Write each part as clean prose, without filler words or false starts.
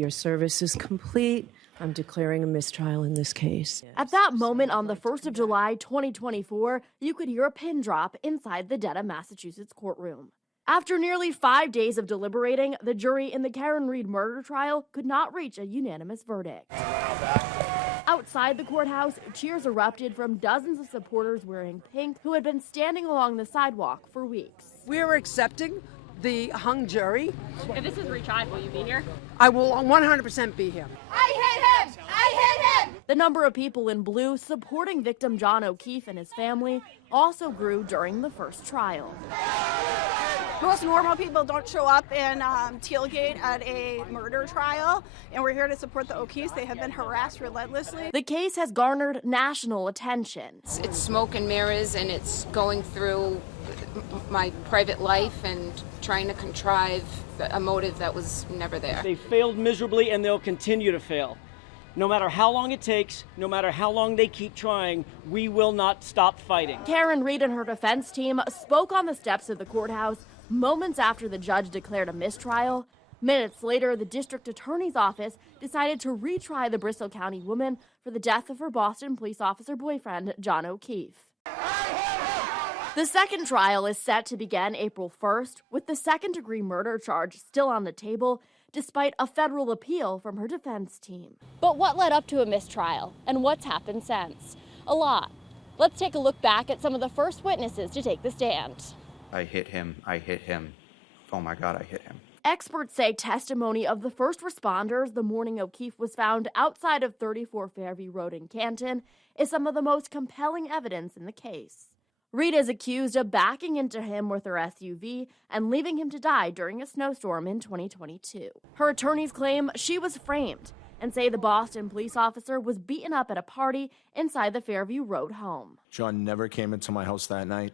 Your service is complete. I'm declaring a mistrial in this case. At that moment on the 1st of July, 2024, you could hear a pin drop inside the Dedham, Massachusetts courtroom. After nearly 5 days of deliberating, the jury in the Karen Reed murder trial could not reach a unanimous verdict. Outside the courthouse, cheers erupted from dozens of supporters wearing pink who had been standing along the sidewalk for weeks. We are accepting the hung jury. If this is retried, will you be here? I will 100% be here. I hit him! I hit him! The number of people in blue supporting victim John O'Keefe and his family also grew during the first trial. Most normal people don't show up and tailgate at a murder trial, and we're here to support the O'Keefes. They have been harassed relentlessly. The case has garnered national attention. It's smoke and mirrors, and it's going through my private life and trying to contrive a motive that was never there. They failed miserably, and they'll continue to fail. No matter how long it takes, no matter how long they keep trying, we will not stop fighting. Karen Reed and her defense team spoke on the steps of the courthouse moments after the judge declared a mistrial. Minutes later, the district attorney's office decided to retry the Bristol County woman for the death of her Boston police officer boyfriend, John O'Keefe. The second trial is set to begin April 1st, with the second-degree murder charge still on the table, despite a federal appeal from her defense team. But what led up to a mistrial, and what's happened since? A lot. Let's take a look back at some of the first witnesses to take the stand. I hit him. I hit him. Oh my God, I hit him. Experts say testimony of the first responders the morning O'Keefe was found outside of 34 Fairview Road in Canton is some of the most compelling evidence in the case. Reed is accused of backing into him with her SUV and leaving him to die during a snowstorm in 2022. Her attorneys claim she was framed and say the Boston police officer was beaten up at a party inside the Fairview Road home. John never came into my house that night.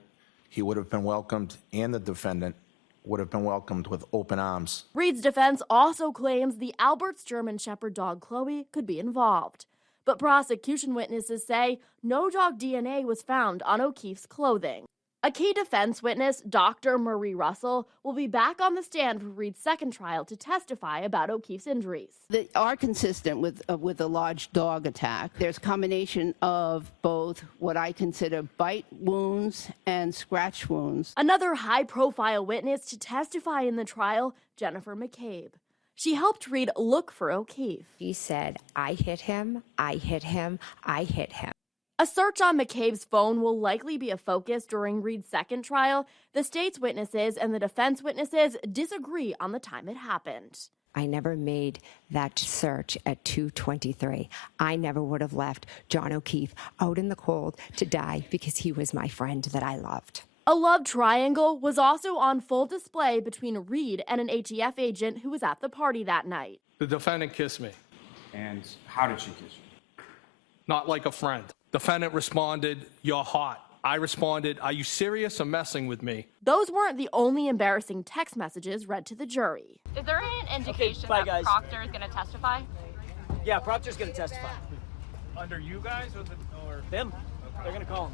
He would have been welcomed, and the defendant would have been welcomed with open arms. Reed's defense also claims the Albert's German Shepherd dog Chloe could be involved. But prosecution witnesses say no dog DNA was found on O'Keefe's clothing. A key defense witness, Dr. Marie Russell, will be back on the stand for Reed's second trial to testify about O'Keefe's injuries. They are consistent with a large dog attack. There's a combination of both what I consider bite wounds and scratch wounds. Another high-profile witness to testify in the trial, Jennifer McCabe. She helped Reed look for O'Keefe. She said, I hit him, I hit him, I hit him. A search on McCabe's phone will likely be a focus during Reed's second trial. The state's witnesses and the defense witnesses disagree on the time it happened. I never made that search at 2:23. I never would have left John O'Keefe out in the cold to die because he was my friend that I loved. A love triangle was also on full display between Reed and an ATF agent who was at the party that night. The defendant kissed me. And how did she kiss you? Not like a friend. Defendant responded, "You're hot." I responded, "Are you serious or messing with me?" Those weren't the only embarrassing text messages read to the jury. Is there an indication bye, that guys. Proctor is going to testify? Yeah, Proctor's going to testify. Under you guys or Them. They're going to call him.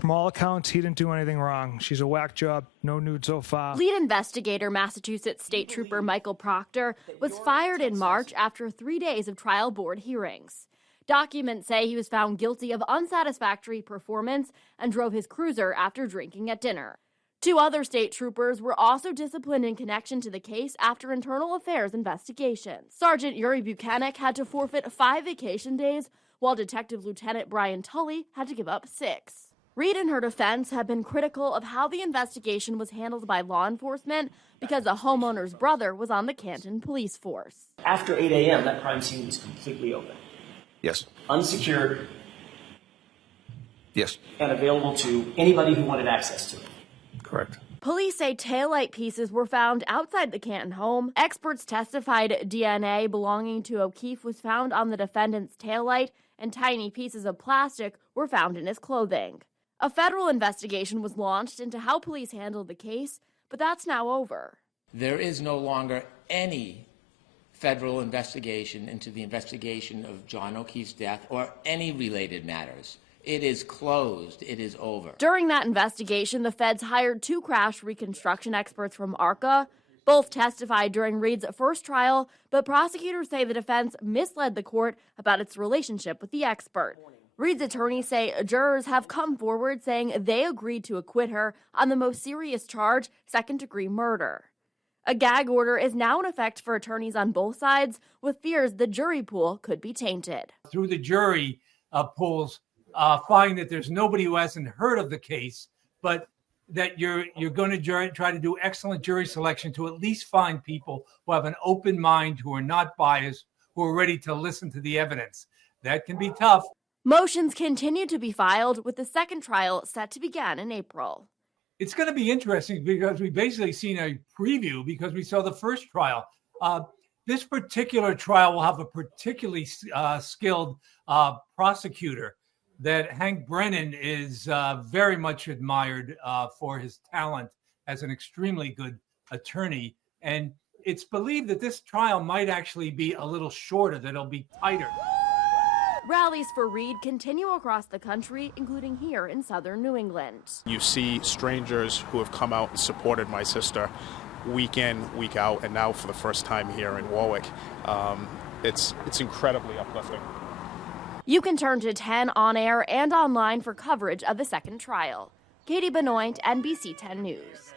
From all accounts, he didn't do anything wrong. She's a whack job. No nude so far. Lead investigator, Massachusetts State Trooper Michael Proctor, was fired in March after 3 days of trial board hearings. Documents say he was found guilty of unsatisfactory performance and drove his cruiser after drinking at dinner. 2 other state troopers were also disciplined in connection to the case after internal affairs investigations. Sergeant Yuri Buchanan had to forfeit 5 vacation days, while Detective Lieutenant Brian Tully had to give up 6. Reed and her defense have been critical of how the investigation was handled by law enforcement because the homeowner's brother was on the Canton police force. After 8 a.m., that crime scene was completely open. Yes. Unsecured. Yes. And available to anybody who wanted access to it. Correct. Police say taillight pieces were found outside the Canton home. Experts testified DNA belonging to O'Keefe was found on the defendant's taillight, and tiny pieces of plastic were found in his clothing. A federal investigation was launched into how police handled the case, but that's now over. There is no longer any federal investigation into the investigation of John O'Keefe's death or any related matters. It is closed. It is over. During that investigation, the feds hired 2 crash reconstruction experts from ARCA. Both testified during Reed's first trial, but prosecutors say the defense misled the court about its relationship with the expert. Reed's attorneys say jurors have come forward saying they agreed to acquit her on the most serious charge, second-degree murder. A gag order is now in effect for attorneys on both sides, with fears the jury pool could be tainted. Through the jury pools, find that there's nobody who hasn't heard of the case, but that you're going to try to do excellent jury selection to at least find people who have an open mind, who are not biased, who are ready to listen to the evidence. That can be tough. Motions continue to be filed, with the second trial set to begin in April. It's going to be interesting because we've basically seen a preview because we saw the first trial. This particular trial will have a particularly skilled prosecutor that Hank Brennan is very much admired for his talent as an extremely good attorney. And it's believed that this trial might actually be a little shorter, that it'll be tighter. Rallies for Reed continue across the country, including here in southern New England. You see strangers who have come out and supported my sister week in, week out, and now for the first time here in Warwick. It's incredibly uplifting. You can turn to 10 on air and online for coverage of the second trial. Katie Benoit, NBC 10 News.